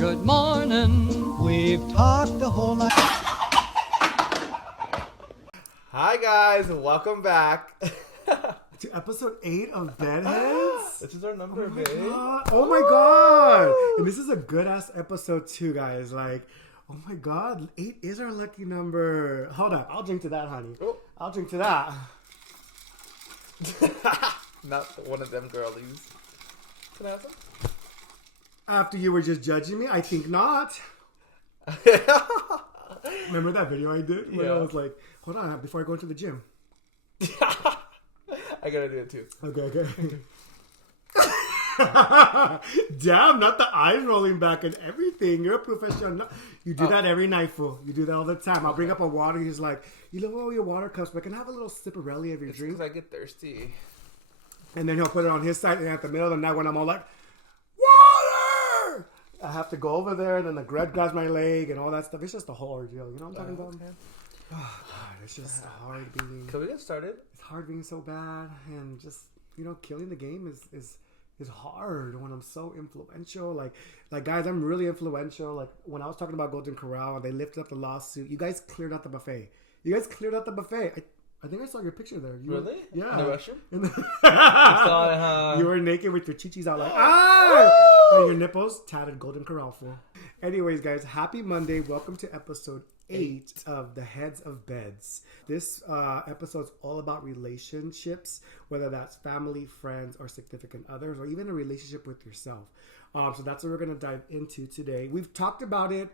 Good morning. We've talked the whole night. Hi guys, welcome back to episode 8 of Bedheads. This is our number, babe. Oh my god! And this is a good ass episode too, guys. Like, oh my god, 8 is our lucky number. Hold up, I'll drink to that, honey. Oh. I'll drink to that. Not one of them girlies. Can I have some? After you were just judging me, I think not. Remember that video I did where I was like, hold on, before I go into the gym. I gotta do it too. Okay. Damn, not the eyes rolling back and everything. You're a professional. You do that every night, fool. You do that all the time. I'll bring up a water. He's like, you love all your water cups, but can I have a little sipperelli of your drink? Because I get thirsty. And then he'll put it on his side, and at the middle of the night when I'm all like, water! I have to go over there, and then the Greg grabs my leg and all that stuff. It's just a whole ordeal. You know what I'm talking about? It's just hard being... Can we get started? It's hard being so bad, and just, killing the game is hard when I'm so influential. Like guys, I'm really influential. Like when I was talking about Golden Corral and they lifted up the lawsuit, you guys cleared out the buffet. I think I saw your picture there. Really? Yeah. In the restroom? You were naked with your chichis out like, and your nipples tatted Golden Corral full. Anyways, guys, happy Monday. Welcome to episode 8 of the Heads of Beds. This episode's all about relationships, whether that's family, friends, or significant others, or even a relationship with yourself. So that's what we're going to dive into today. We've talked about it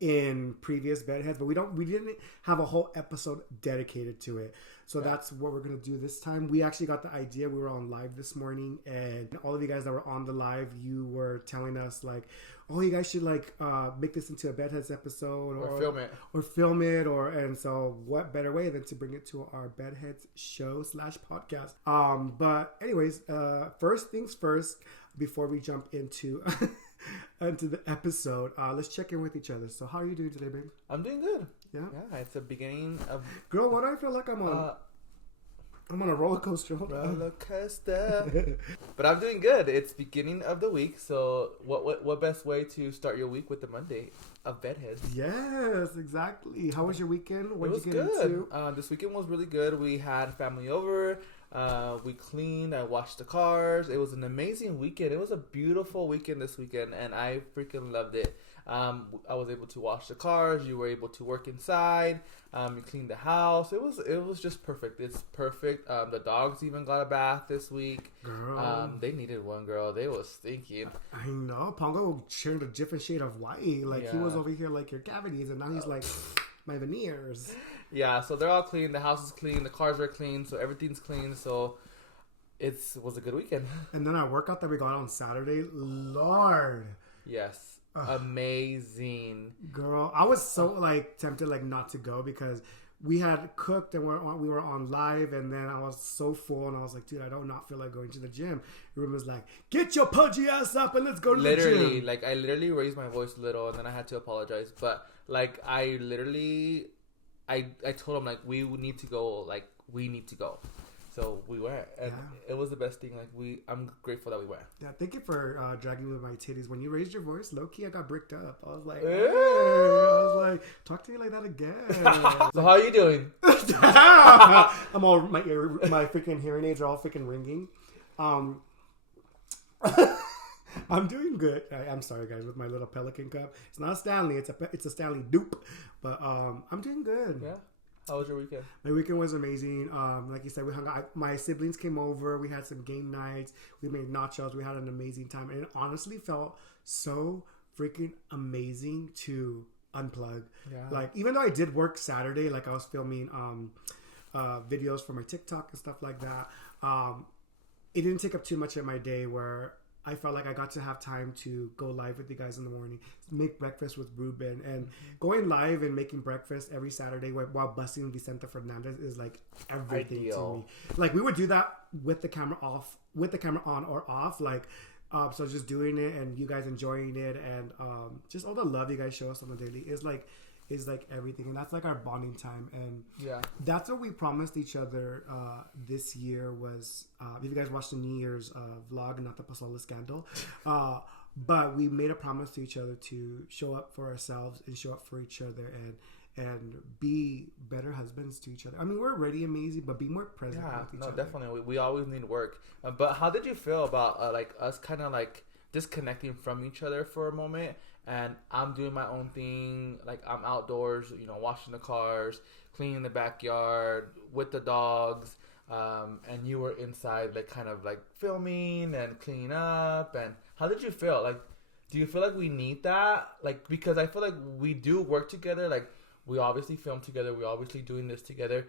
in previous Bedheads, but we didn't have a whole episode dedicated to it. So that's what we're going to do this time. We actually got the idea. We were on live this morning, and all of you guys that were on the live, you were telling us like, oh, you guys should make this into a Bedheads episode or film it. And so what better way than to bring it to our Bedheads show / podcast. But anyways, first things first, before we jump into the episode, let's check in with each other. So how are you doing today, babe? I'm doing good. Yeah, it's the beginning of... Girl, what do I feel like I'm on? I'm on a roller coaster. Roller coaster. But I'm doing good. It's beginning of the week, so what best way to start your week with the Monday of Bedheads? Yes, exactly. How was your weekend? What did you get good. into? This weekend was really good. We had family over. We cleaned. I washed the cars. It was an amazing weekend. It was a beautiful weekend this weekend, and I freaking loved it. I was able to wash the cars. You were able to work inside. You cleaned the house. It was just perfect. It's perfect. The dogs even got a bath this week. Girl, they needed one, girl. They was stinking. I know. Pongo shared a different shade of white. Like he was over here like your cavities, and now he's like my veneers. Yeah, so they're all clean. The house is clean. The cars are clean. So everything's clean. So it was a good weekend. And then our workout that we got on Saturday, Lord. Yes. Amazing. Girl, I was so tempted not to go because we had cooked and we were on live, and then I was so full and I was like, dude, I do not feel like going to the gym. And Ruben was like, get your pudgy ass up and let's go to the gym. I literally raised my voice a little and then I had to apologize. But I told him we need to go. We need to go. So we were, and it was the best thing. I'm grateful that we were. Yeah, thank you for dragging me with my titties. When you raised your voice, low key, I got bricked up. I was like, hey. I was like, talk to me like that again. So how are you doing? I'm all my freaking hearing aids are all freaking ringing. I'm doing good. I'm sorry, guys, with my little Pelican cup. It's not a Stanley. It's a Stanley dupe. But I'm doing good. Yeah. How was your weekend? My weekend was amazing. Like you said, we hung out. My siblings came over. We had some game nights. We made nachos. We had an amazing time. And it honestly felt so freaking amazing to unplug. Yeah. Even though I did work Saturday, I was filming videos for my TikTok and stuff like that, it didn't take up too much of my day where I felt like I got to have time to go live with you guys in the morning, make breakfast with Rubens, and going live and making breakfast every Saturday while busting Vicente Fernandez is everything Ideal. to me. We would do that with the camera on or off, so just doing it and you guys enjoying it, and just all the love you guys show us on the daily is everything, and that's our bonding time. And that's what we promised each other this year was, if you guys watched the New Year's vlog, not the Pasola scandal, But we made a promise to each other to show up for ourselves and show up for each other and be better husbands to each other. I mean, we're already amazing, but be more present with each other. Definitely. We always need work. But how did you feel about like us kind of like disconnecting from each other for a moment? And I'm doing my own thing. Like I'm outdoors, washing the cars, cleaning the backyard with the dogs. And you were inside, like kind of like filming and cleaning up. And how did you feel? Like, do you feel like we need that? Like, because I feel like we do work together. Like, we obviously film together. We're obviously doing this together.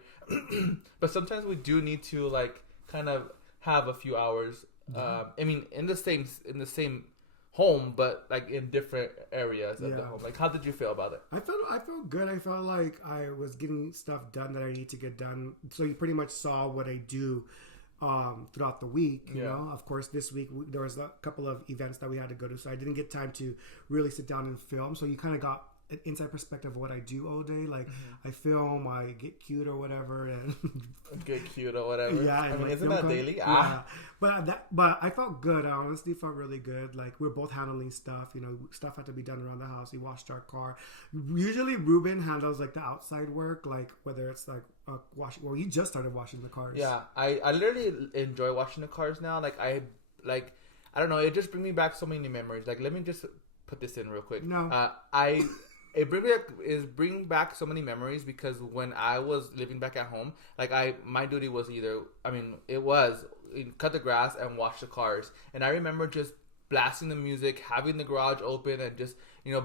But sometimes we do need to like kind of have a few hours. I mean, in the same home, but like in different areas of the home. Like, how did you feel about it? I felt good. I felt like I was getting stuff done that I need to get done. So you pretty much saw what I do throughout the week. You know, of course, this week there was a couple of events that we had to go to, so I didn't get time to really sit down and film. So you kind of got an inside perspective of what I do all day. Like I film, I get cute or whatever, and get cute or whatever. Yeah, I mean, like isn't that daily? Yeah. But I felt good. I honestly felt really good. Like we're both handling stuff. Stuff had to be done around the house. We washed our car. Usually Ruben handles like the outside work, like whether it's like washing. Well, he just started washing the cars. Yeah, I literally enjoy washing the cars now. I don't know. It just brings me back so many memories. Like let me just put this in real quick. No. It bring back so many memories because when I was living back at home, like my duty was cut the grass and wash the cars. And I remember just blasting the music, having the garage open and just,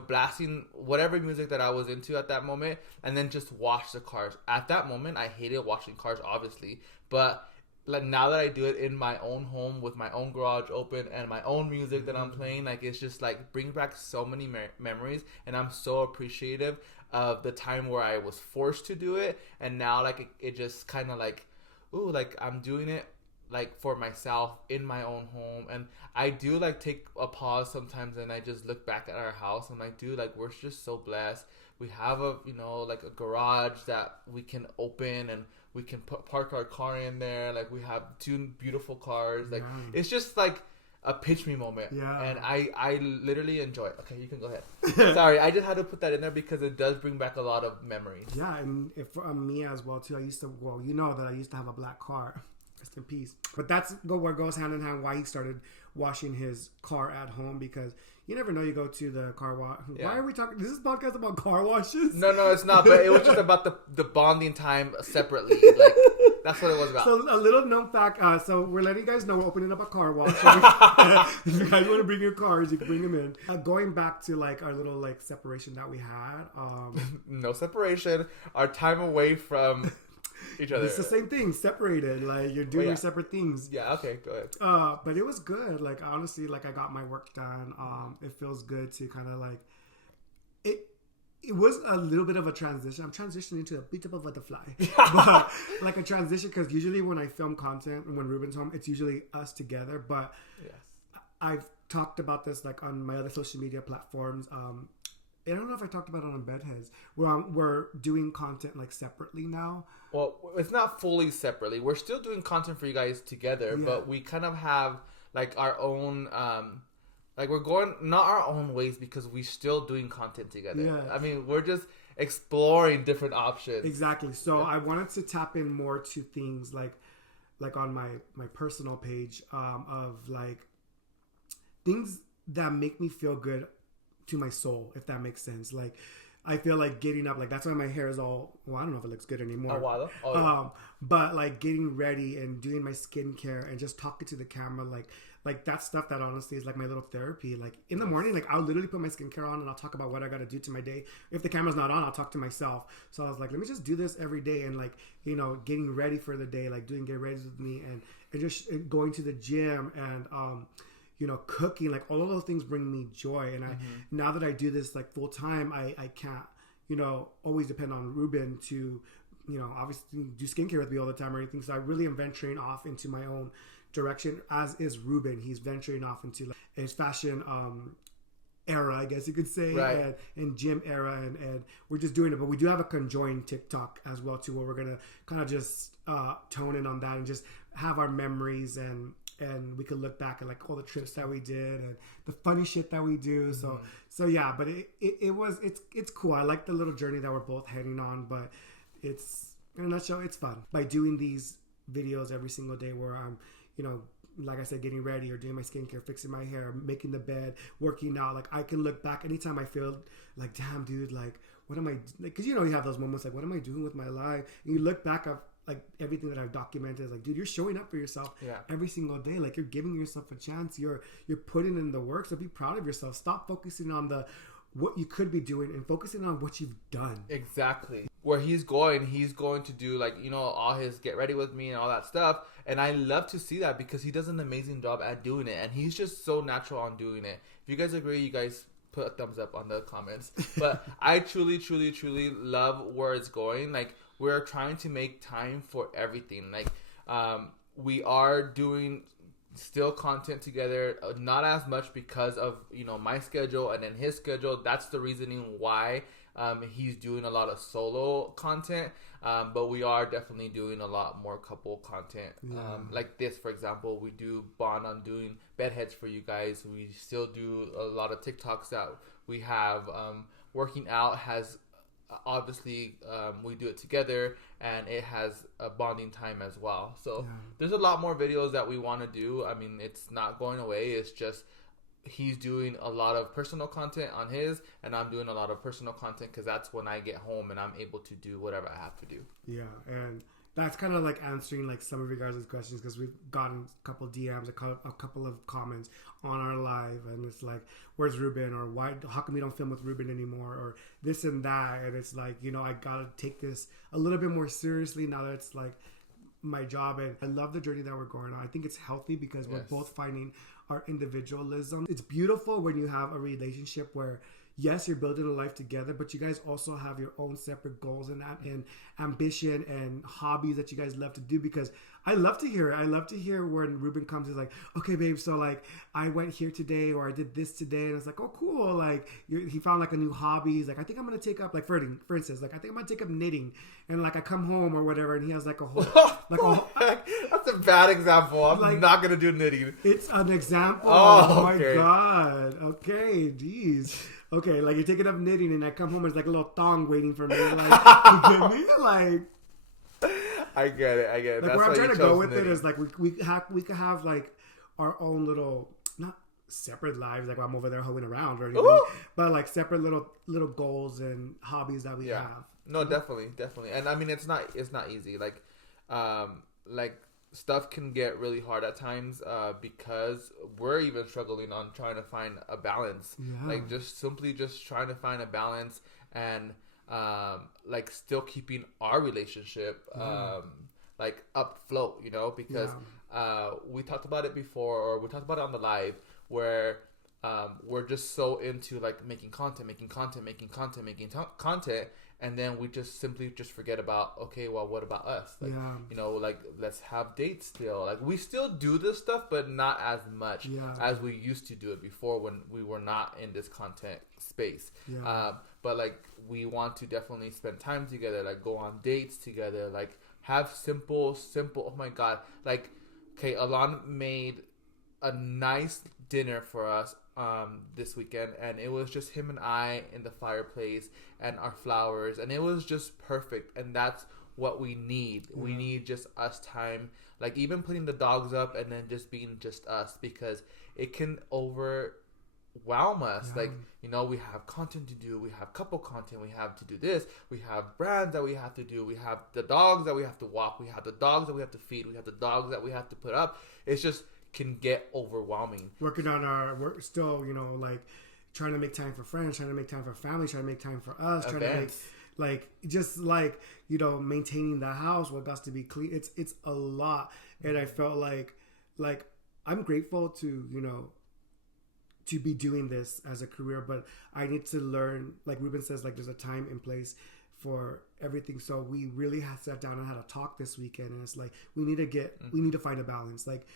blasting whatever music that I was into at that moment and then just wash the cars. At that moment, I hated washing cars, obviously, but like now that I do it in my own home with my own garage open and my own music that I'm playing, like it's just like brings back so many memories, and I'm so appreciative of the time where I was forced to do it, and now like it just kind of like, ooh, like I'm doing it like for myself in my own home. And I do like take a pause sometimes and I just look back at our house and like, dude, like we're just so blessed. We have a like a garage that we can open and we can park our car in there. Like we have 2 beautiful cars. Like it's just like a pitch me moment. Yeah. And I literally enjoy it. Okay, you can go ahead. Sorry, I just had to put that in there because it does bring back a lot of memories. Yeah, and for me as well too. I used to have a black car. Rest in peace. But that's where goes hand in hand why he started washing his car at home, because you never know, you go to the car wash. Yeah. Why are we talking? Is this podcast about car washes? No, it's not. But it was just about the bonding time separately. Like that's what it was about. So a little known fact. So we're letting you guys know we're opening up a car wash. If you guys want to bring your cars, you can bring them in. Going back to like our little like separation that we had. No separation. Our time away from each other. It's the same thing, separated. Like you're doing your separate things. Yeah. Okay. Go ahead. But it was good. Like honestly, like I got my work done. It feels good to kind of like it. It was a little bit of a transition. I'm transitioning into a bit of a butterfly, but like a transition because usually when I film content and when Ruben's home, it's usually us together. But I've talked about this like on my other social media platforms. I don't know if I talked about it on Bedheads. We're doing content like separately now. Well, it's not fully separately. We're still doing content for you guys together, but we kind of have like our own. Like we're going not our own ways because we're still doing content together. Yeah. I mean, we're just exploring different options. Exactly. So I wanted to tap in more to things like on my personal page of like things that make me feel good to my soul, if that makes sense. Like I feel like getting up, like that's why my hair is all, well, I don't know if it looks good anymore. But like getting ready and doing my skincare and just talking to the camera, like that stuff that honestly is like my little therapy. Like in the morning, like I'll literally put my skincare on and I'll talk about what I got to do to my day. If the camera's not on, I'll talk to myself. So I was like, let me just do this every day and like, getting ready for the day, like doing get ready with me and just going to the gym and, cooking, like all of those things bring me joy. And now that I do this like full time, I can't, always depend on Ruben to, obviously do skincare with me all the time or anything. So I really am venturing off into my own direction, as is Ruben. He's venturing off into like his fashion era, I guess you could say, right. and gym era, and we're just doing it. But we do have a conjoined TikTok as well too, where we're gonna kind of just tone in on that and just have our memories and and we could look back at like all the trips that we did and the funny shit that we do. So yeah, but it's cool. I like the little journey that we're both heading on, but it's, in a nutshell, it's fun by doing these videos every single day where I'm, like I said, getting ready or doing my skincare, fixing my hair, making the bed, working out. Like I can look back anytime I feel like, damn, dude, like what am I, like, cause you have those moments like, what am I doing with my life? And you look back at like everything that I've documented, is like, dude, you're showing up for yourself every single day. Like you're giving yourself a chance. You're putting in the work. So be proud of yourself. Stop focusing on what you could be doing and focusing on what you've done. Exactly. Where he's going to do like, all his get ready with me and all that stuff. And I love to see that because he does an amazing job at doing it. And he's just so natural on doing it. If you guys agree, you guys put a thumbs up on the comments. But I truly, truly, truly love where it's going. Like we're trying to make time for everything. Like we are doing still content together, not as much because of my schedule and then his schedule. That's the reasoning why he's doing a lot of solo content, but we are definitely doing a lot more couple content. Like this, for example, we do bond on doing bedheads for you guys. We still do a lot of TikToks that we have. Working out has obviously we do it together, and it has a bonding time as well. So there's a lot more videos that we want to do. I mean, it's not going away. It's just he's doing a lot of personal content on his, and I'm doing a lot of personal content because that's when I get home and I'm able to do whatever I have to do. Yeah, and that's kind of like answering like some of you guys' questions, because we've gotten a couple DMs, a couple of comments on our live, and it's like, where's Ruben, or how come we don't film with Ruben anymore, or this and that. And it's like, I gotta take this a little bit more seriously now that it's like my job. And I love the journey that we're going on. I think it's healthy because we're both finding our individualism. It's beautiful when you have a relationship where, yes, you're building a life together, but you guys also have your own separate goals and ambition and hobbies that you guys love to do. Because I love to hear it. I love to hear when Ruben comes, he's like, okay, babe, so like I went here today, or I did this today. And it's like, oh, cool. Like he found like a new hobby. He's like, I think I'm going to take up, like for instance, like I think I'm going to take up knitting. And like I come home or whatever, and he has like a whole, that's a bad example. I'm like, not going to do knitting. It's an example. Oh my God. Okay. Geez. Okay, like you're taking up knitting, and I come home and it's like a little thong waiting for me. Like, you get me? Like, I get it. Like, that's where I'm trying to go with knitting. it is like we could have like our own little, not separate lives. Like I'm over there hoeing around or anything, but like separate little goals and hobbies that we have. No, definitely. And I mean, it's not easy. Like stuff can get really hard at times because we're even struggling on trying to find a balance. Like just trying to find a balance and like still keeping our relationship like afloat, because we talked about it before, or we talked about it on the live, where we're just so into like making content, and then we just simply forget about, okay, well, what about us? Like, like let's have dates still. Like we still do this stuff, but not as much as we used to do it before when we were not in this content space. But like we want to definitely spend time together, like go on dates together, like have simple. Oh my God. Like, okay, Alon made a nice dinner for us this weekend, and it was just him and I in the fireplace and our flowers, and it was just perfect. And that's what we need. We need just us time, like even putting the dogs up and then just being just us, because it can overwhelm us. Like, we have content to do, we have couple content, we have to do this, we have brands that we have to do, we have the dogs that we have to walk, we have the dogs that we have to feed, we have the dogs that we have to put up. It's just can get overwhelming. Working on we're still, like trying to make time for friends, trying to make time for family, trying to make time for us, trying to make like just like maintaining the house, what got to be clean. It's a lot, and I felt like I'm grateful to to be doing this as a career, but I need to learn, like Ruben says, like there's a time and place for everything. So we really had sat down and had a talk this weekend, and it's like we need to find a balance. Like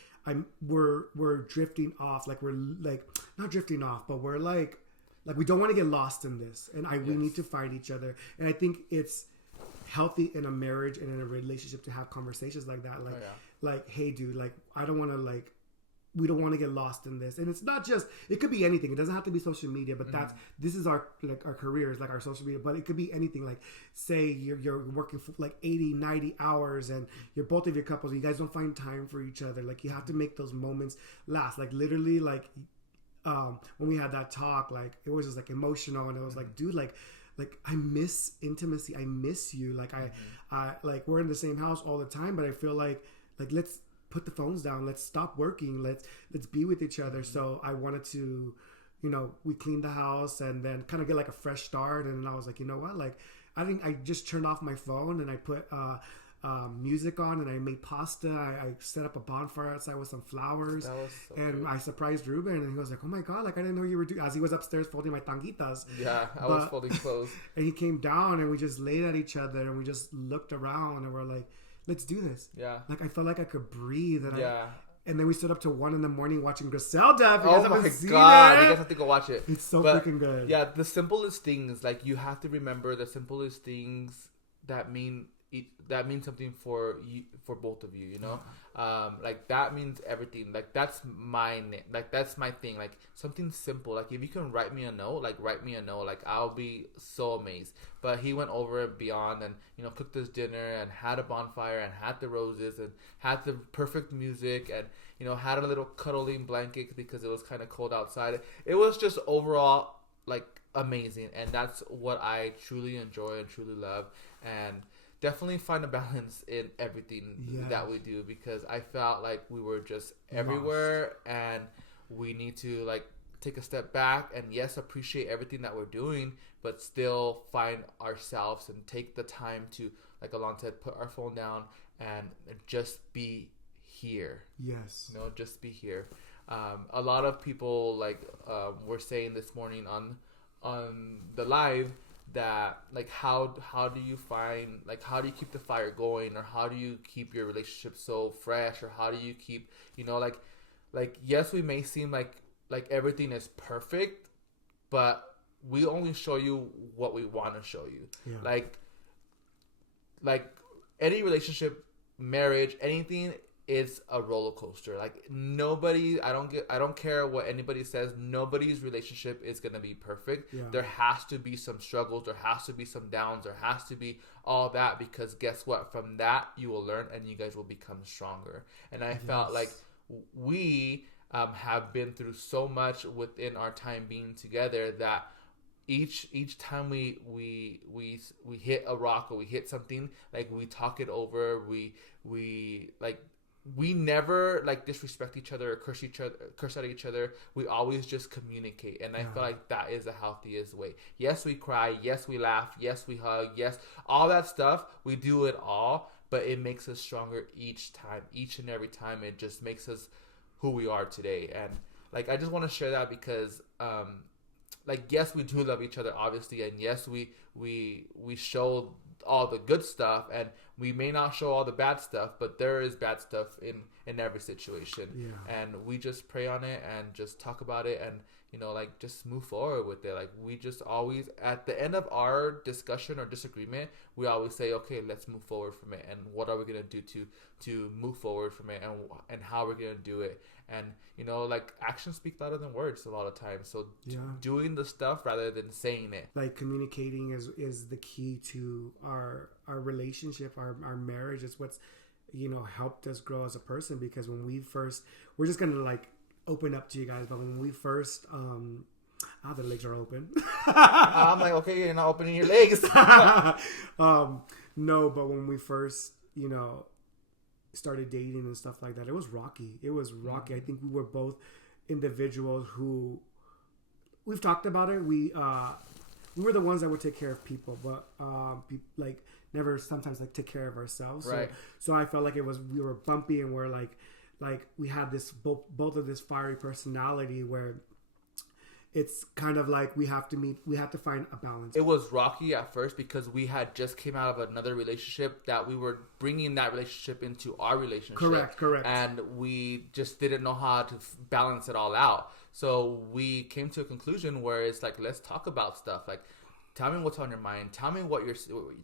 we're drifting off, like we're like not drifting off, but we're like we don't want to get lost in this, and we need to find each other. And I think it's healthy in a marriage and in a relationship to have conversations like that, like hey dude, like I don't want to like we don't want to get lost in this. And it's not just, it could be anything. It doesn't have to be social media, but this is our careers, like our social media, but it could be anything. Like say you're working for like 80, 90 hours and you're both of your couples, you guys don't find time for each other. Like you have to make those moments last. Like literally like, when we had that talk, like it was just like emotional, and it was like, dude, like I miss intimacy. I miss you. Like I like we're in the same house all the time, but I feel like let's put the phones down. Let's stop working. Let's be with each other. So I wanted to, we cleaned the house and then kind of get like a fresh start. And I was like, you know what? Like I think I just turned off my phone and I put music on and I made pasta. I set up a bonfire outside with some flowers. That was so and cute. I surprised Ruben and he was like, oh my God, like I didn't know you were doing, as he was upstairs folding my tanguitas. Yeah, I was folding clothes. And he came down and we just laid at each other and we just looked around and we're like, let's do this. Yeah. Like I felt like I could breathe. And Yeah. And then we stood up till 1 a.m. watching Griselda. If you guys Oh my haven't seen God, it. you guys have to go watch it. It's so But, freaking good. Yeah, the simplest things, like you have to remember the simplest things that mean something for you, for both of you, like that means everything. Like that's my thing. Like something simple. Like if you can write me a note, like I'll be so amazed. But he went over and beyond, and cooked us dinner and had a bonfire and had the roses and had the perfect music and had a little cuddling blanket because it was kind of cold outside. It was just overall like amazing, and that's what I truly enjoy and truly love. And definitely find a balance in everything that we do, because I felt like we were just everywhere and we need to like take a step back and yes, appreciate everything that we're doing, but still find ourselves and take the time to, like Alon said, put our phone down and just be here. Yes. Just be here. A lot of people were saying this morning on the live that like how do you keep the fire going, or how do you keep your relationship so fresh, or how do you keep like yes, we may seem like everything is perfect, but we only show you what we want to show you. Like any relationship, marriage, anything, it's a roller coaster. Like nobody, I don't care what anybody says, nobody's relationship is going to be perfect. Yeah. There has to be some struggles, there has to be some downs, there has to be all that, because guess what? From that you will learn and you guys will become stronger. And I felt like we have been through so much within our time being together that each time we hit a rock or we hit something, like we talk it over, we never like disrespect each other or curse at each other. We always just communicate, and I feel like that is the healthiest way. Yes, we cry, yes, we laugh, yes, we hug, yes, all that stuff, we do it all, but it makes us stronger each time, each and every time. It just makes us who we are today. And like I just want to share that because like yes, we do love each other obviously, and yes, we show all the good stuff, and we may not show all the bad stuff, but there is bad stuff in every situation. And we just pray on it and just talk about it, and like just move forward with it. Like we just always, at the end of our discussion or disagreement, we always say, okay, let's move forward from it, and what are we gonna do to move forward from it, and how we're gonna do it. And like actions speak louder than words a lot of times, so doing the stuff rather than saying it. Like communicating is the key to our relationship, our marriage. Is what's helped us grow as a person, because when we first, we're just gonna like open up to you guys, but when we first the legs are open. I'm like, okay, you're not opening your legs. No, but when we first started dating and stuff like that, it was rocky. I think we were both individuals who, we've talked about it, we were the ones that would take care of people, but like never sometimes like take care of ourselves. Right. So I felt like we were bumpy, and we're like we had this both of this fiery personality where it's kind of like we have to find a balance. It was rocky at first because we had just came out of another relationship that we were bringing that relationship into our relationship. Correct. And we just didn't know how to balance it all out. So we came to a conclusion where it's like, let's talk about stuff. Like, tell me what's on your mind. Tell me what you're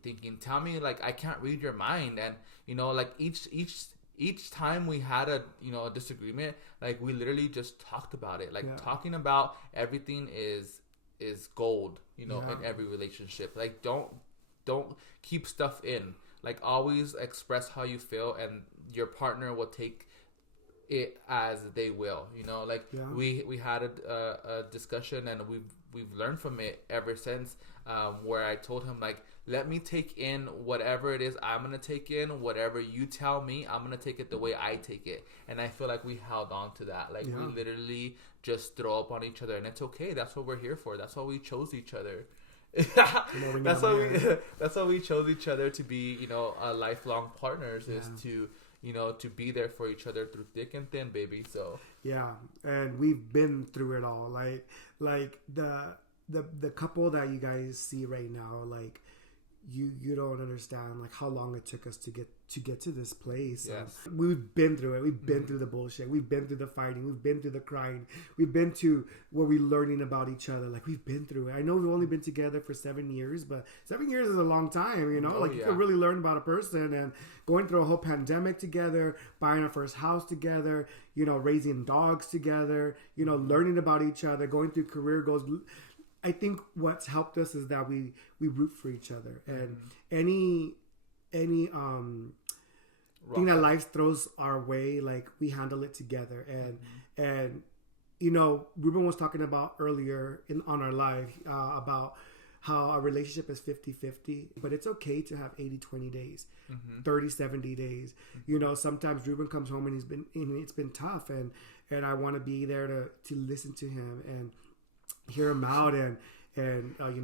thinking. Tell me, like, I can't read your mind. And, like, each each time we had a disagreement, like we literally just talked about it. Like Yeah. talking about everything is gold, in Yeah. every relationship. Like don't keep stuff in. Like always express how you feel, and your partner will take it as they will. Like Yeah. we had a discussion, and we've learned from it ever since, where I told him, like, let me take in whatever it is I'm gonna take in. Whatever you tell me, I'm gonna take it the way I take it. And I feel like we held on to that. Like Yeah. we literally just throw up on each other, and it's okay. That's what we're here for. That's why we chose each other. that's why we chose each other to be, lifelong partners. Is to to be there for each other through thick and thin, baby. So yeah, and we've been through it all. Like the couple that you guys see right now, like you don't understand like how long it took us to get to this place. Yes. We've been through it. We've been through the bullshit. We've been through the fighting. We've been through the crying. We've been to where we're learning about each other. Like we've been through it. I know we've only been together for 7 years, but 7 years is a long time, you can really learn about a person. And going through a whole pandemic together, buying our first house together, raising dogs together, learning about each other, going through career goals. I think what's helped us is that we root for each other, and any thing that life throws our way, like we handle it together. And Ruben was talking about earlier on our live about how a relationship is 50-50, but it's okay to have 80-20 days, 30-70 days. Sometimes Ruben comes home and it's been tough, and I want to be there to listen to him and hear him out and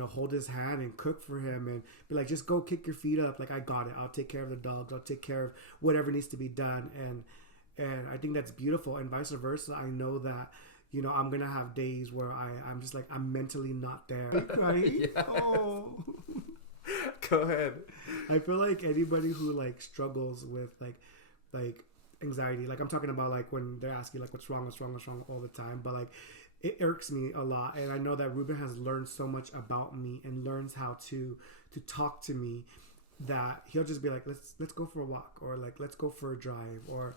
hold his hand and cook for him and be like, just go kick your feet up. Like, I got it. I'll take care of the dogs. I'll take care of whatever needs to be done. And I think that's beautiful. And vice versa. I know that, I'm going to have days where I'm just like, I'm mentally not there. Right? Yeah. Oh. Go ahead. I feel like anybody who like struggles with like anxiety, like I'm talking about like when they're asking like what's wrong all the time, but like it irks me a lot. And I know that Ruben has learned so much about me and learns how to talk to me, that he'll just be like, let's go for a walk, or like let's go for a drive, or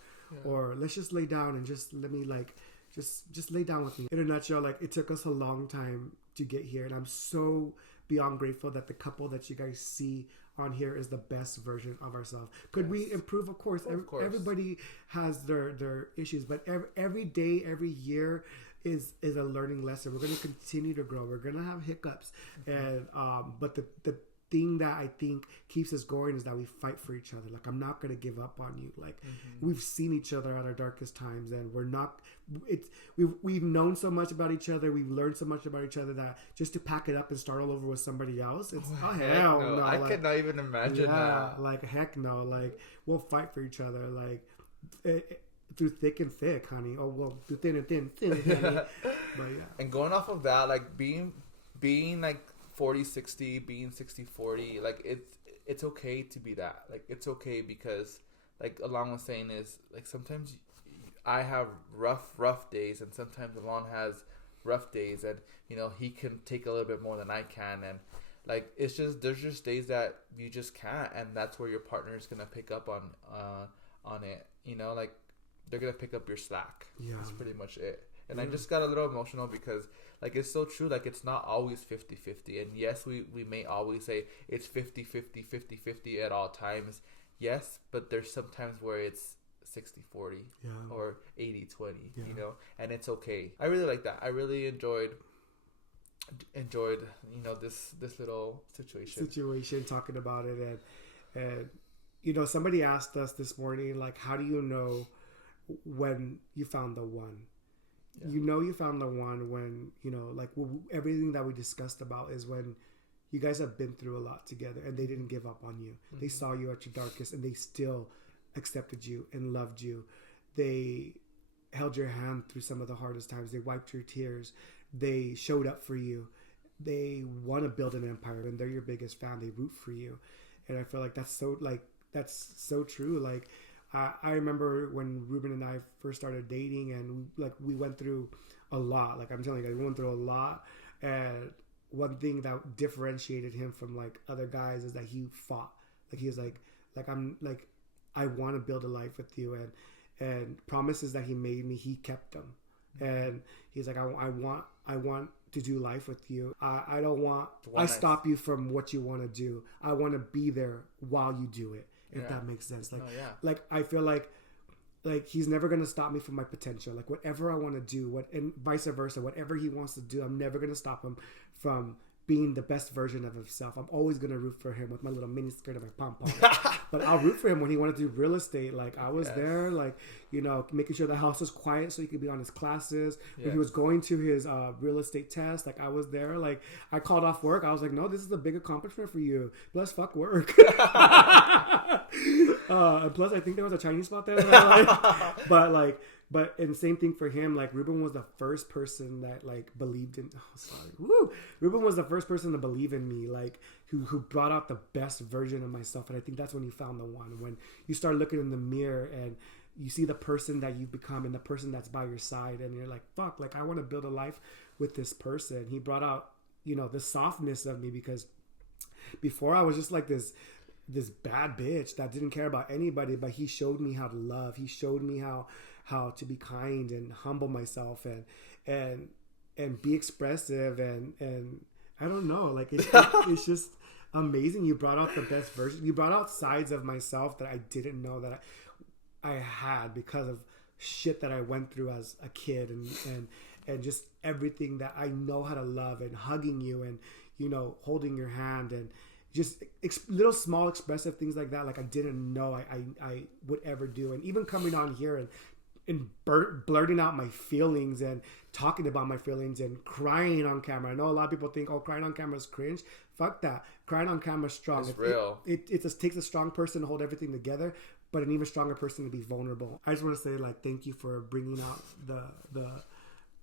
let's just lay down and just let me like just lay down with me. In a nutshell, like it took us a long time to get here, and I'm so beyond grateful that the couple that you guys see on here is the best version of ourselves. Could we improve? Of course. Everybody has their issues, but every day, every year is a learning lesson. We're going to continue to grow. We're going to have hiccups, and but the thing that I think keeps us going is that we fight for each other. Like, I'm not going to give up on you. Like, we've seen each other at our darkest times, and we've known so much about each other. We've learned so much about each other that just to pack it up and start all over with somebody else, it's hell no. I cannot even imagine that. Like, heck no. Like, we'll fight for each other. Like, through thick and thick, honey. Oh, well, through thin and thin, honey. But yeah. And going off of that, like being like 40-60, being 60-40, like it's okay to be that. Like, it's okay because, like Alon was saying, is like sometimes I have rough days, and sometimes Alon has rough days, and he can take a little bit more than I can, and like there's just days that you just can't, and that's where your partner is gonna pick up on it. Like they're gonna pick up your slack. Yeah, that's pretty much it. And I just got a little emotional because, like, it's so true. Like, it's not always 50-50. And yes, we may always say it's 50-50, 50-50 at all times. Yes, but there's sometimes where it's 60-40 or 80-20, and it's okay. I really like that. I really enjoyed this little situation talking about it. And somebody asked us this morning, like, how do you know when you found the one? Yeah. You found the one when, like everything that we discussed about is when you guys have been through a lot together and they didn't give up on you. Mm-hmm. They saw you at your darkest and they still accepted you and loved you. They held your hand through some of the hardest times. They wiped your tears. They showed up for you. They want to build an empire, and they're your biggest fan. They root for you. And I feel like that's so true. Like, I remember when Ruben and I first started dating, and we went through a lot. Like, I'm telling you guys, we went through a lot. And one thing that differentiated him from like other guys is that he fought. Like, he was like I'm like, I want to build a life with you, and promises that he made me, he kept them. And he's like, I want to do life with you. I don't want, stop you from what you want to do. I want to be there while you do it. If that makes sense. Like I feel like he's never going to stop me from my potential. Like whatever I want to do, and vice versa, whatever he wants to do, I'm never going to stop him from being the best version of himself. I'm always going to root for him with my little mini skirt and my pom-pom. But I'll root for him when he wanted to do real estate. Like I was there, like, you know, making sure the house was quiet so he could be on his classes. When he was going to his real estate test, like I was there. Like I called off work. I was like, no, this is a big accomplishment for you. Plus, fuck work. And plus, I think there was a Chinese spot there. But and same thing for him. Like Ruben was the first person that like believed in. Oh, sorry. Woo! Ruben was the first person to believe in me. Like who brought out the best version of myself. And I think that's when you found the one. When you start looking in the mirror and you see the person that you've become and the person that's by your side, and you're like, fuck, like I want to build a life with this person. He brought out, you know, the softness of me, because before I was just like this bad bitch that didn't care about anybody, but he showed me how to love. He showed me how to be kind and humble myself and be expressive and I don't know, like it's just amazing. You brought out the best version. You brought out sides of myself that I didn't know that I had because of shit that I went through as a kid and just everything that I know how to love, and hugging you and, you know, holding your hand and just little small expressive things like that. Like I didn't know I would ever do. And even coming on here and blurting out my feelings and talking about my feelings and crying on camera. I know a lot of people think, oh, crying on camera is cringe. Fuck that. Crying on camera is strong. It's real. It just takes a strong person to hold everything together, but an even stronger person to be vulnerable. I just want to say, like, thank you for bringing out the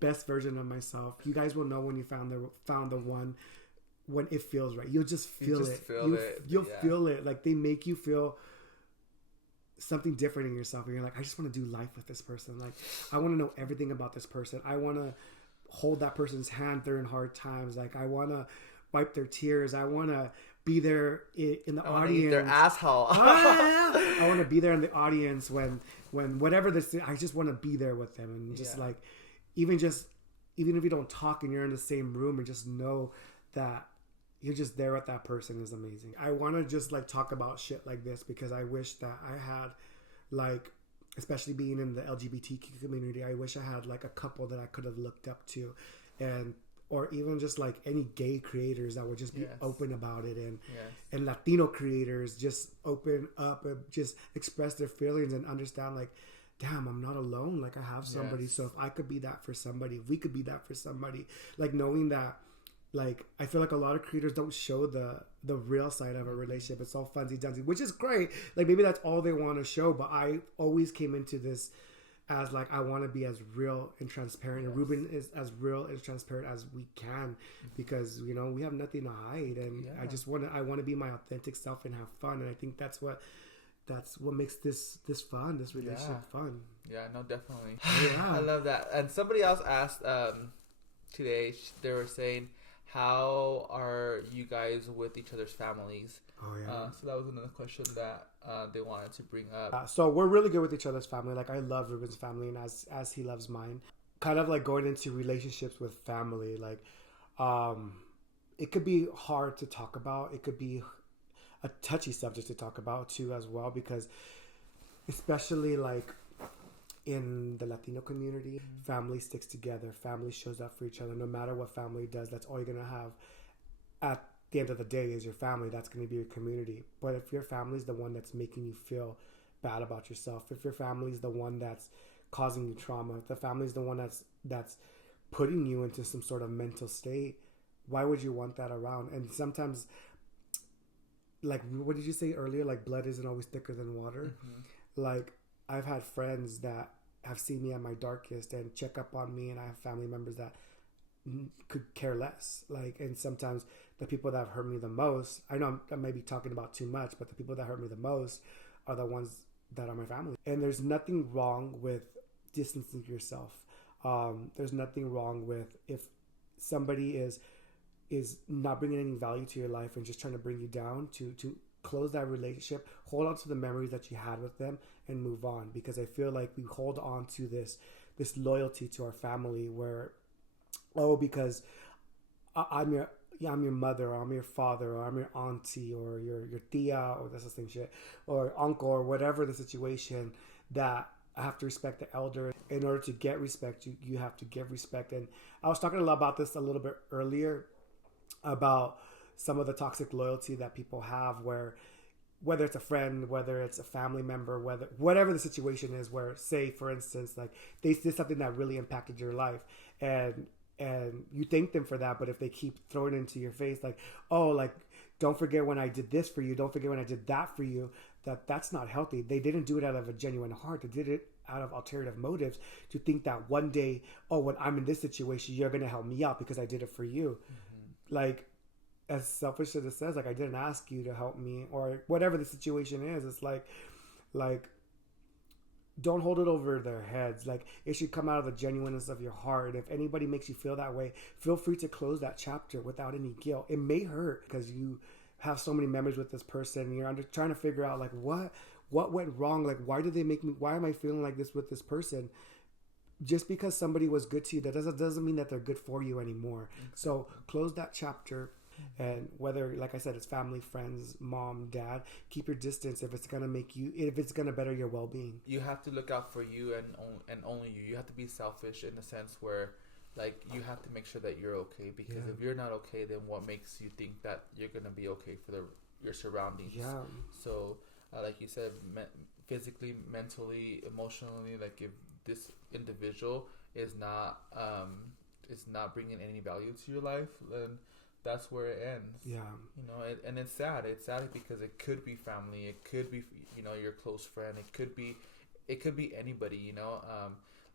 best version of myself. You guys will know when you found the one, when it feels right. You'll just feel it. You'll feel it. Like they make you feel something different in yourself, and you're like, I just want to do life with this person. Like I want to know everything about this person. I want to hold that person's hand during hard times. Like I want to wipe their tears. I want to be there in the audience. Their asshole. I want to be there in the audience when whatever this. I just want to be there with them, and just like even if you don't talk and you're in the same room, and just know that you're just there with that person is amazing. I want to just like talk about shit like this because I wish that I had, like, especially being in the LGBTQ community, I wish I had like a couple that I could have looked up to, or even just like any gay creators that would just be open about it, and Latino creators just open up and just express their feelings and understand, like, damn, I'm not alone. Like I have somebody. So if I could be that for somebody, if we could be that for somebody, like knowing that. Like, I feel like a lot of creators don't show the real side of a relationship. It's all funsy-dunsy, which is great. Like, maybe that's all they want to show. But I always came into this as, like, I want to be as real and transparent. And Ruben is as real and transparent as we can. Because, you know, we have nothing to hide. And I want to be my authentic self and have fun. And I think that's what makes this fun, this relationship fun. Yeah, no, definitely. Yeah. I love that. And somebody else asked today, they were saying, how are you guys with each other's families? Oh, yeah. So that was another question that they wanted to bring up. So we're really good with each other's family. Like, I love Ruben's family, and as he loves mine. Kind of like going into relationships with family. Like, it could be hard to talk about. It could be a touchy subject to talk about, too, as well. Because especially, like, in the Latino community, family sticks together. Family shows up for each other. No matter what family does, that's all you're going to have at the end of the day is your family. That's going to be your community. But if your family is the one that's making you feel bad about yourself, if your family is the one that's causing you trauma, if the family is the one that's putting you into some sort of mental state, why would you want that around? And sometimes, like, what did you say earlier? Like, blood isn't always thicker than water. Like, I've had friends that have seen me at my darkest and check up on me, and I have family members that could care less. Like, and sometimes the people that have hurt me the most, I know I may be talking about too much, but the people that hurt me the most are the ones that are my family. And there's nothing wrong with distancing yourself. There's nothing wrong with if somebody is not bringing any value to your life and just trying to bring you down, to close that relationship, hold on to the memories that you had with them, and move on. Because I feel like we hold on to this loyalty to our family where, because I'm your mother, or I'm your father, or I'm your auntie, or your tia, or that's the same shit, or uncle, or whatever the situation, that I have to respect the elder. In order to get respect, you have to give respect. And I was talking a lot about this a little bit earlier, about some of the toxic loyalty that people have, where whether it's a friend, whether it's a family member, whatever the situation is, where, say for instance, like they did something that really impacted your life, and you thank them for that, but if they keep throwing it into your face, like, oh, like, don't forget when I did this for you, don't forget when I did that for you, that's not healthy. They didn't do it out of a genuine heart. They did it out of alternative motives, to think that one day, oh, when I'm in this situation, you're going to help me out because I did it for you. Mm-hmm. Like, as selfish as it says, like, I didn't ask you to help me, or whatever the situation is. It's like, don't hold it over their heads. Like, it should come out of the genuineness of your heart. If anybody makes you feel that way, feel free to close that chapter without any guilt. It may hurt because you have so many memories with this person, and you're trying to figure out, like, what went wrong? Like, why am I feeling like this with this person? Just because somebody was good to you, that doesn't mean that they're good for you anymore. Exactly. So close that chapter. And whether, like I said, it's family, friends, mom, dad, keep your distance if it's gonna better your well-being. You have to look out for you and only you. You have to be selfish in the sense where, like, you have to make sure that you're okay, because if you're not okay, then what makes you think that you're gonna be okay for your surroundings? Yeah. So, like you said, physically, mentally, emotionally, like, if this individual is not bringing any value to your life, then that's where it ends. Yeah. You know, and it's sad. It's sad because it could be family. It could be, you know, your close friend. It could be anybody, you know.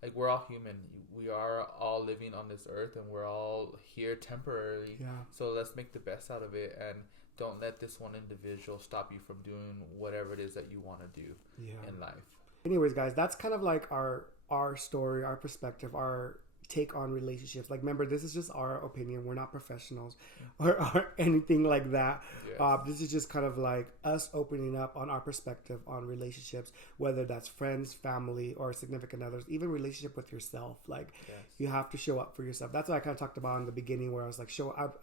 Like, we're all human. We are all living on this earth, and we're all here temporarily. Yeah. So let's make the best out of it, and don't let this one individual stop you from doing whatever it is that you want to do in life. Anyways, guys, that's kind of like our story, our perspective, our take on relationships. Like, remember, this is just our opinion. We're not professionals or anything like that. Yes. This is just kind of like us opening up on our perspective on relationships, whether that's friends, family, or significant others, even relationship with yourself. Like, you have to show up for yourself. That's what I kind of talked about in the beginning, where I was like,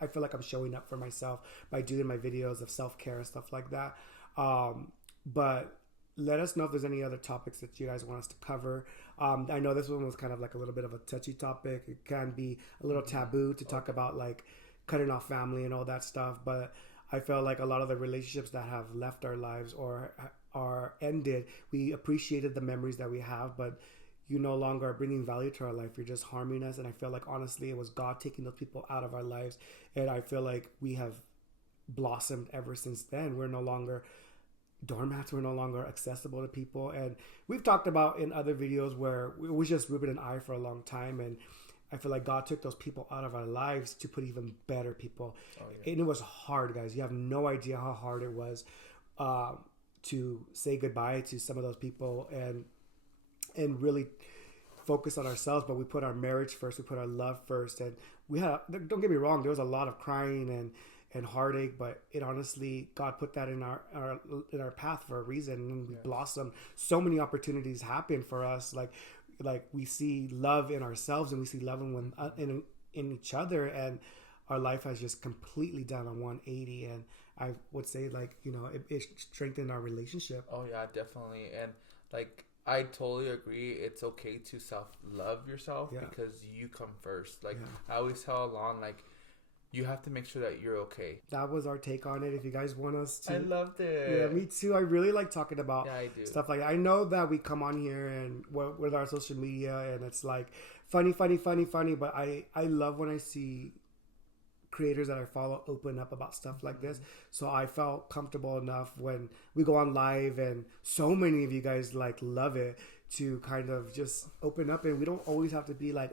I feel like I'm showing up for myself by doing my videos of self-care and stuff like that. But let us know if there's any other topics that you guys want us to cover. I know this one was kind of like a little bit of a touchy topic. It can be a little taboo to talk about, like, cutting off family and all that stuff. But I feel like a lot of the relationships that have left our lives or are ended, we appreciated the memories that we have, but you no longer are bringing value to our life. You're just harming us. And I feel like, honestly, it was God taking those people out of our lives. And I feel like we have blossomed ever since then. We're no longer doormats, were no longer accessible to people. And we've talked about in other videos where it was just Ruben and I for a long time, and I feel like God took those people out of our lives to put even better people. And it was hard, guys. You have no idea how hard it was to say goodbye to some of those people and really focus on ourselves. But we put our marriage first, we put our love first, and we had, don't get me wrong, there was a lot of crying and heartache, but it honestly, God put that in our path for a reason, and we blossomed. So many opportunities happen for us. Like we see love in ourselves, and we see love in each other, and our life has just completely done a 180. And I would say, like, you know, it strengthened our relationship. Oh yeah, definitely. And like, I totally agree. It's okay to self-love yourself because you come first. Like, I always tell Alon, like, you have to make sure that you're okay. That was our take on it. If you guys want us to... I loved it. Yeah, me too. I really like talking about stuff like that. I know that we come on here and with our social media, and it's like funny. But I love when I see creators that I follow open up about stuff like this. So I felt comfortable enough when we go on live, and so many of you guys like love it, to kind of just open up, and we don't always have to be like,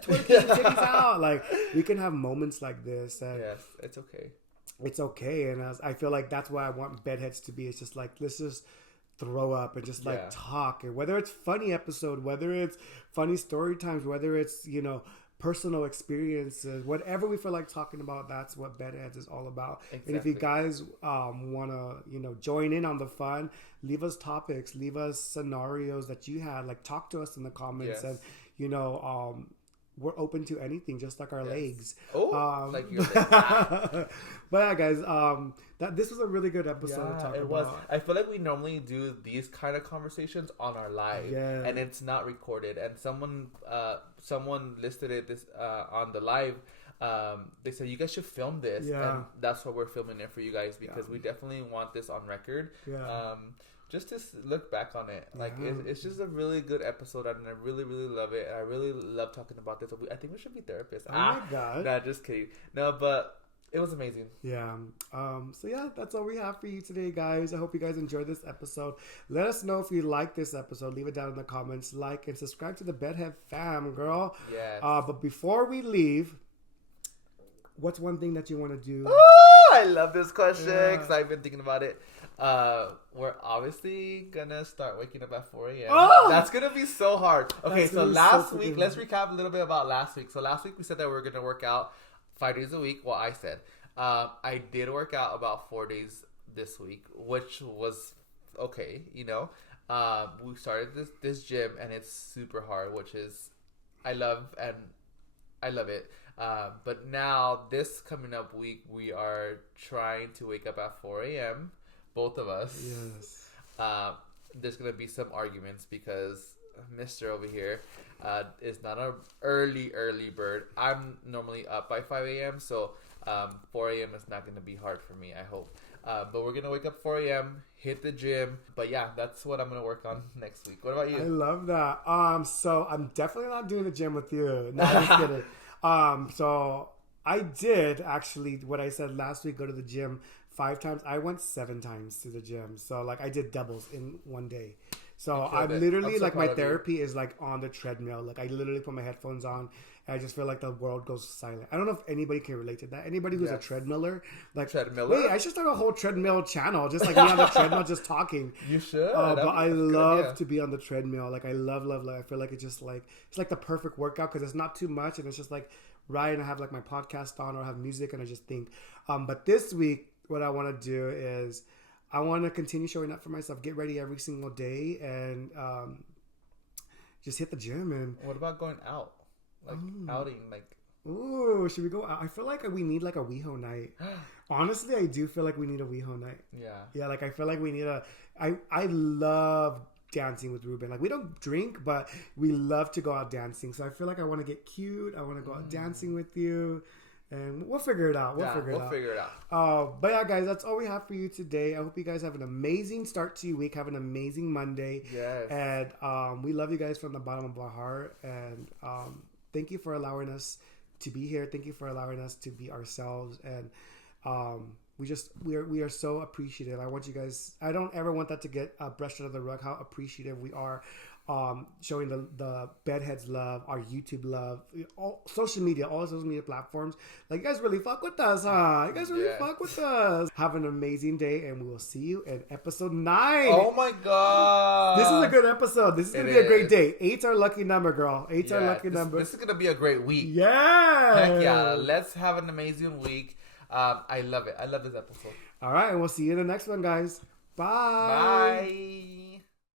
twerking, titties out. Like, we can have moments like this. And yes, it's okay. It's okay. And I feel like that's what I want Bedheads to be. It's just like, let's just throw up and just like talk. And whether it's funny episode, whether it's funny story times, whether it's, you know, personal experiences, whatever we feel like talking about. That's what Bedheads is all about. Exactly. And if you guys want to, join in on the fun, leave us topics, leave us scenarios that you had. Like, talk to us in the comments, Yes. and we're open to anything, just like our legs. Oh, like your legs. But yeah, guys, this was a really good episode to talk it about. was. I feel like we normally do these kind of conversations on our live, Yeah. and it's not recorded. And someone listed it this on the live. They said you guys should film this, and that's why we're filming it for you guys, because we definitely want this on record. Yeah. Just to look back on it, like it's just a really good episode, and I really, really love it. I really love talking about this. I think we should be therapists. Oh my God. Nah, just kidding. No, but it was amazing. Yeah. So yeah, that's all we have for you today, guys. I hope you guys enjoyed this episode. Let us know if you like this episode. Leave it down in the comments. Like and subscribe to the Bedhead fam, girl. Yes. But before we leave, what's one thing that you want to do? Oh, I love this question because I've been thinking about it. We're obviously gonna start waking up at 4 a.m. Oh! That's gonna be so hard. Okay, That's so gonna be last so week, freaking let's recap a little bit about last week. So last week we said that we were gonna work out 5 days a week. Well, I said. I did work out about 4 days this week, which was okay, we started this gym, and it's super hard, which is I love it. But now this coming up week, we are trying to wake up at 4 a.m. Both of us. Yes. There's gonna be some arguments because Mr. over here is not an early bird. I'm normally up by 5 a.m. So 4 a.m. is not gonna be hard for me, I hope. But we're gonna wake up 4 a.m., hit the gym. But yeah, that's what I'm gonna work on next week. What about you? I love that. So I'm definitely not doing the gym with you. No, I'm just kidding. So I did actually what I said last week, go to the gym 5 times. I went 7 times to the gym. So like I did doubles in one day. So I'm literally so like my proud of you. therapy is like on the treadmill. Like I literally put my headphones on and I just feel like the world goes silent. I don't know if anybody can relate to that. Anybody who's a treadmiller, like Treadmiller? wait, I should start a whole treadmill channel, just like me on the treadmill, just talking. You should. But I love to be on the treadmill. Like I love. I feel like it's just like it's like the perfect workout because it's not too much and it's just like right. And I have like my podcast on or I have music and I just think. But this week, what I want to do is I want to continue showing up for myself. Get ready every single day and just hit the gym. And what about going out, like outing, like? Ooh, should we go out? I feel like we need like a WeHo night. Honestly, I do feel like we need a WeHo night. Yeah. Like I feel like we need I love dancing with Ruben. Like we don't drink, but we love to go out dancing. So I feel like I want to get cute. I want to go out dancing with you. And we'll figure it out. We'll figure it out. But yeah, guys, that's all we have for you today. I hope you guys have an amazing start to your week. Have an amazing Monday. Yes. And we love you guys from the bottom of our heart. And thank you for allowing us to be here. Thank you for allowing us to be ourselves. And we are so appreciative. I want you guys. I don't ever want that to get brushed under the rug. How appreciative we are. Showing the Bedheads love, our YouTube love, all social media platforms. Like, you guys really fuck with us, huh? You guys really fuck with us. Have an amazing day, and we will see you in episode 9. Oh my God. This is a good episode. This is going to be a great day. 8's our lucky number, girl. 8's our lucky number. This is going to be a great week. Yeah. Heck yeah. Let's have an amazing week. I love it. I love this episode. All right, and we'll see you in the next one, guys. Bye. Bye.